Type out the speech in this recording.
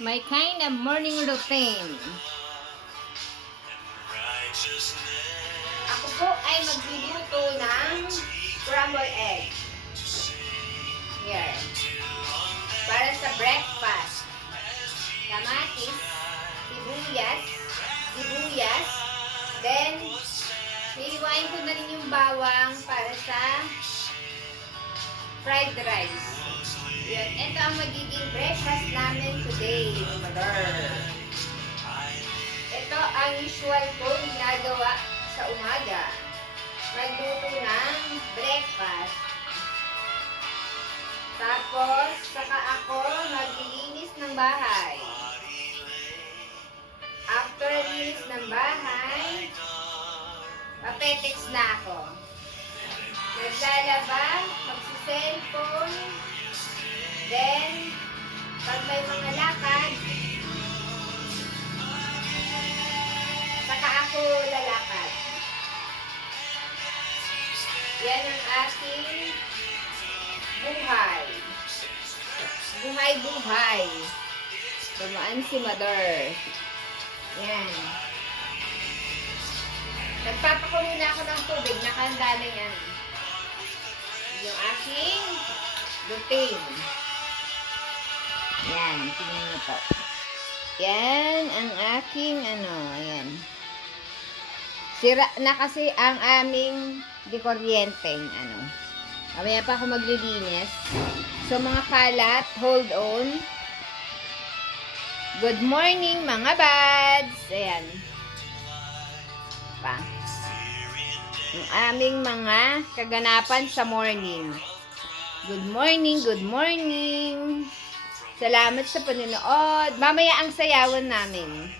My kind of morning routine. Ako po ay magluluto ng scrambled egg. Here. Para sa breakfast. Kamatis, sibuyas, then hihiwain ko na rin yung bawang para sa fried rice. Yan. Ito ang magiging breakfast namin today, mother. Ito ang usual ko ginagawa sa umaga. Magluto ng breakfast. Tapos, saka ako maglilinis ng bahay. After linis ng bahay, papetex na ako. Naglalaba, magsi-cellphone, then, pag may mga lakad, saka ako lalakad. Yan ang aking buhay. Buhay-buhay. Dumaan si Mother. Yan. Nagpapakulo na ako ng tubig. Nakahanda na yan. Yung aking routine. Yan. Tingnan nyo po. Yan ang aking ayan. Sira na kasi ang aming dikuryenteng Mamaya pa ako maglilinis. So mga kalat, hold on. Good morning mga bads. Ayan. Pa. Ang aming mga kaganapan sa morning. Good morning, good morning. Salamat sa panonood. Mamaya ang sayawan namin.